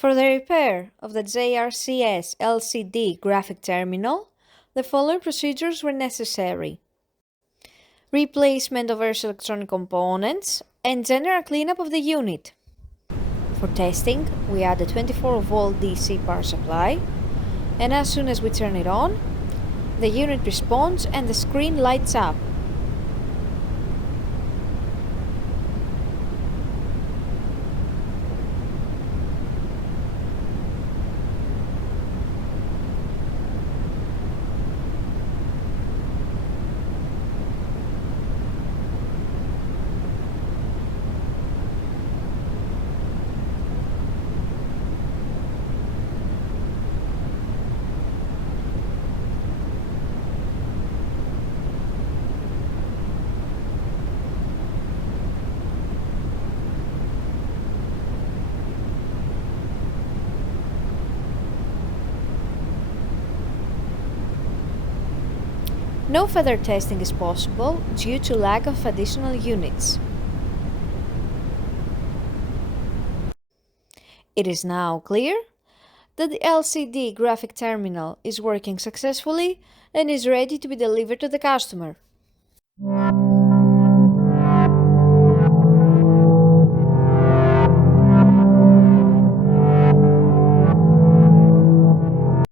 For the repair of the JRCS LCD graphic terminal, the following procedures were necessary: replacement of various electronic components and general cleanup of the unit. For testing, we add a 24-volt DC power supply, and as soon as we turn it on, the unit responds and the screen lights up. No further testing is possible due to lack of additional units. It is now clear that the LCD graphic terminal is working successfully and is ready to be delivered to the customer.